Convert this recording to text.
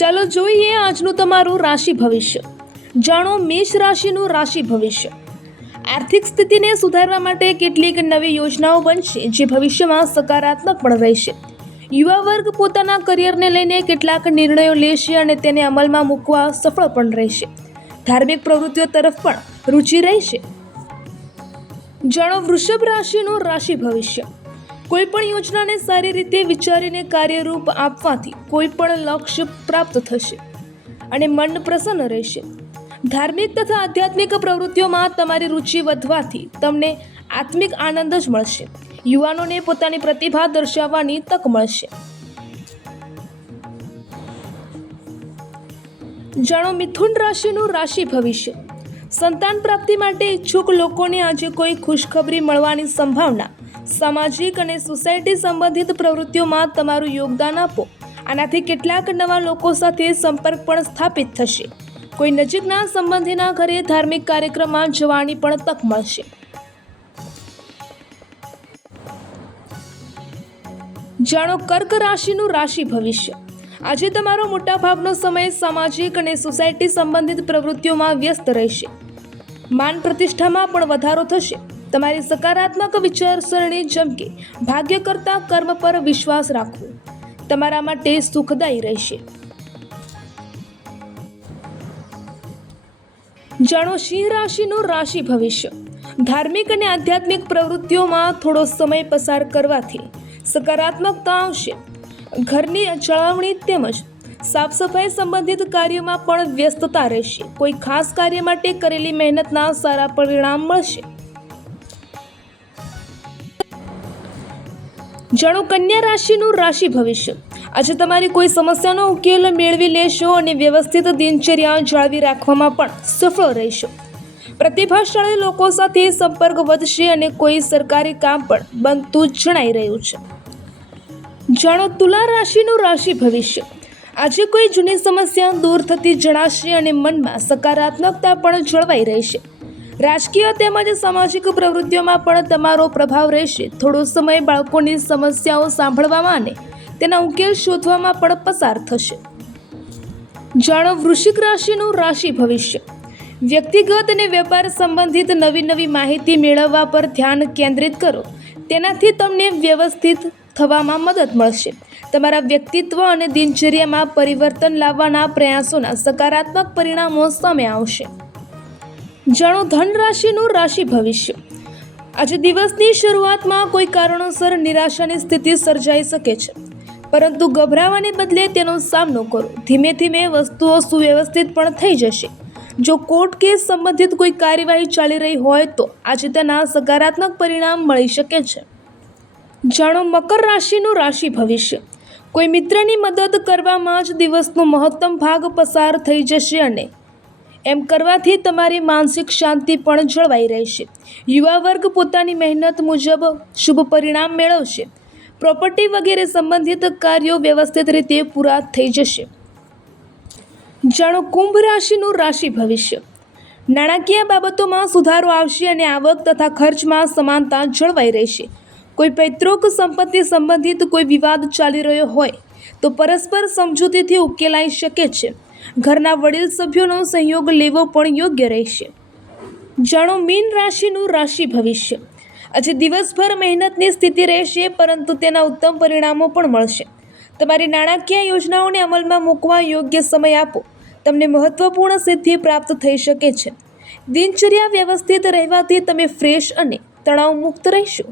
ચાલો જોઈએ આજનું તમારું રાશિ ભવિષ્ય. જાણો મેષ રાશિનું રાશિ ભવિષ્ય. આર્થિક સ્થિતિને સુધારવા માટે કેટલીક નવી યોજનાઓ બનશે જે ભવિષ્યમાં સકારાત્મક પણ રહેશે. યુવા વર્ગ પોતાના કરિયરને લઈને કેટલાક નિર્ણયો લેશે અને તેને અમલમાં મૂકવા સફળ પણ રહેશે. ધાર્મિક પ્રવૃત્તિઓ તરફ પણ રુચિ રહેશે. જાણો વૃષભ રાશિનું રાશિ ભવિષ્ય. કોઈ પણ યોજનાને સારી રીતે વિચારીને કાર્યરૂપ આપવાથી કોઈ પણ લક્ષ્ય પ્રાપ્ત થશે અને મન પ્રસન્ન રહેશે. ધાર્મિક તથા આધ્યાત્મિક પ્રવૃત્તિઓમાં તમારી રુચિ વધવાથી તમને આત્મિક આનંદ જ મળશે. યુવાનોને પોતાની પ્રતિભા દર્શાવવાની તક મળશે. જાણો મિથુન રાશિનું રાશિ ભવિષ્ય. સંતાન પ્રાપ્તિ માટે ઈચ્છુક લોકોને આજે કોઈ ખુશખબરી મળવાની સંભાવના. સામાજિક અને સોસાયટી સંબંધિત પ્રવૃત્તિઓમાં તમારું યોગદાન આપો. આનાથી કેટલાક નવા લોકો સાથે સંપર્ક પણ સ્થાપિત થશે. કોઈ નજીકના સંબંધીના ઘરે ધાર્મિક કાર્યક્રમમાં જવાની પણ તક મળશે. જાણો કર્ક રાશિનું રાશિ ભવિષ્ય. આજે તમારો મોટાભાગનો સમય સામાજિક અને સોસાયટી સંબંધિત પ્રવૃત્તિઓમાં વ્યસ્ત રહેશે. માન પ્રતિષ્ઠામાં પણ વધારો થશે. તમારી સકારાત્મક વિચારસરણી જેમ કે ભાગ્ય કરતાં કર્મ પર વિશ્વાસ રાખવો તમારા માટે સુખદાયી રહેશે. જાણો સિંહ રાશિનું રાશિ ભવિષ્ય. ધાર્મિક અને આધ્યાત્મિક પ્રવૃત્તિઓમાં થોડો સમય પસાર કરવાથી સકારાત્મકતા આવશે. ઘરની જાળવણી તેમજ સાફ સફાઈ સંબંધિત કાર્યોમાં પણ વ્યસ્તતા રહેશે. કોઈ ખાસ કાર્ય માટે કરેલી મહેનતના સારા પરિણામ મળશે. જાણો કન્યા રાશિનું રાશિ ભવિષ્ય. આજે તમારી કોઈ સમસ્યાનો ઉકેલ મેળવી લેશો અને વ્યવસ્થિત દિનચર્યા જાળવી રાખવામાં પણ સફળ રહેશો. પ્રતિભાશાળી લોકો સાથે સંપર્ક વધશે અને કોઈ સરકારી કામ પણ બનતું જણાઈ રહ્યું છે. જાણો તુલા રાશિનું રાશિ ભવિષ્ય. આજે કોઈ જૂની સમસ્યા દૂર થતી જણાશે અને મનમાં સકારાત્મકતા પણ જળવાઈ રહેશે. રાજકીય તેમજ સામાજિક પ્રવૃત્તિઓમાં પણ તમારો પ્રભાવ રહેશે. થોડો સમય બાળકોની સમસ્યાઓ સાંભળવામાં અને તેના ઉકેલ શોધવામાં પણ પસાર થશે. જાણો વૃશ્ચિક રાશિનું રાશિ ભવિષ્ય. વ્યક્તિગત અને વેપાર સંબંધિત નવી માહિતી મેળવવા પર ધ્યાન કેન્દ્રિત કરો. તેનાથી તમને વ્યવસ્થિત થવામાં મદદ મળશે. તમારા વ્યક્તિત્વ અને દિનચર્યામાં પરિવર્તન લાવવાના પ્રયાસોના સકારાત્મક પરિણામો સામે આવશે. જાણો ધન રાશિનું રાશિ ભવિષ્ય. આજે દિવસની શરૂઆતમાં કોઈ કારણોસર નિરાશાની સ્થિતિ સર્જાઈ શકે છે, પરંતુ ગભરાવાને બદલે તેનો સામનો કરો. ધીમે ધીમે વસ્તુઓ સુવ્યવસ્થિત પણ થઈ જશે. જો કોર્ટ કેસ સંબંધિત કોઈ કાર્યવાહી ચાલી રહી હોય તો આજે તેના સકારાત્મક પરિણામ મળી શકે છે. જાણો મકર રાશિનું રાશિ ભવિષ્ય. કોઈ મિત્રની મદદ કરવામાં જ દિવસનો મહત્તમ ભાગ પસાર થઈ જશે અને એમ કરવાથી તમારી માનસિક શાંતિ પણ જળવાઈ રહેશે. યુવા વર્ગ પોતાની મહેનત મુજબ શુભ પરિણામ મેળવશે. પ્રોપર્ટી વગેરે સંબંધિત કાર્યો વ્યવસ્થિત રીતે પૂરા થઈ જશે. જાણો કુંભ રાશિનું રાશિ ભવિષ્ય. નાણાકીય બાબતોમાં સુધારો આવશે અને આવક તથા ખર્ચમાં સમાનતા જળવાઈ રહેશે. કોઈ પૈતૃક સંપત્તિ સંબંધિત કોઈ વિવાદ ચાલી રહ્યો હોય તો પરસ્પર સમજૂતીથી ઉકેલાઈ શકે છે. ઘરના વડીલ સભ્યોનો સહયોગ લેવો પણ યોગ્ય રહેશે. જાણો મીન રાશિનું રાશિ ભવિષ્ય. આજે દિવસભર મહેનતની સ્થિતિ રહેશે, પરંતુ તેના ઉત્તમ પરિણામો પણ મળશે. તમારી નાણાકીય યોજનાઓને અમલમાં મૂકવા યોગ્ય સમય આપો. તમને મહત્વપૂર્ણ સિદ્ધિ પ્રાપ્ત થઈ શકે છે. દિનચર્યા વ્યવસ્થિત રહેવાથી તમે ફ્રેશ અને તણાવ મુક્ત રહેશો.